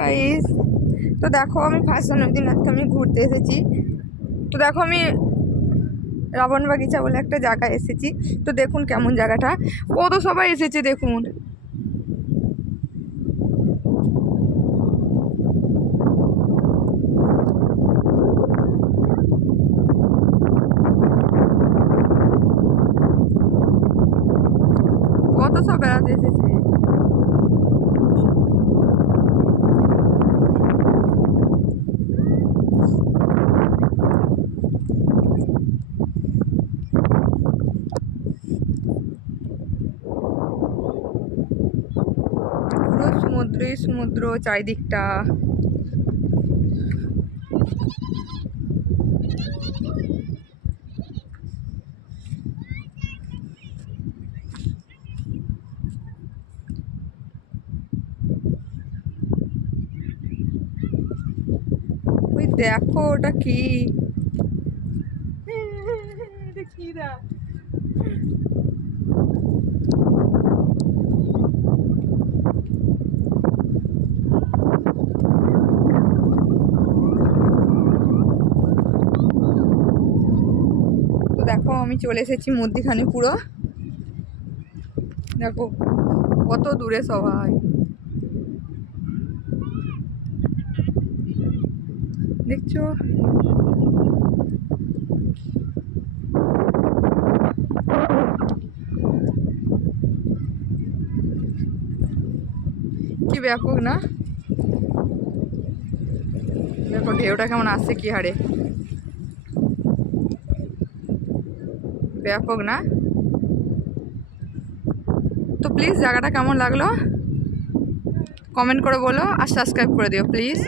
গাইস, তো দেখো আমি ফার্স্ট জানুয়ারি দিন আজকে আমি ঘুরতে এসেছি। তো দেখো আমি রাবণ বাগিচা বলে একটা জায়গায় এসেছি। তো দেখুন কেমন জায়গাটা, কত সবাই এসেছে দেখুন। কত সব বেড়াতে এসেছে। পুরো সমুদ্রই সমুদ্র চারিদিকটা। ওই দেখো ওটা কি, এটা কি দেখ। তো দেখো আমি চলে এসেছি মধ্যিখানে পুরো। দেখো কত দূরে সবাই দেখছো। কি ব্যাপক না, দেখো ঢেউটা কেমন আসছে কি হারে, ব্যাপক না। তো প্লিজ জায়গাটা কেমন লাগলো কমেন্ট করে বলো, আর সাবস্ক্রাইব করে দিও প্লিজ।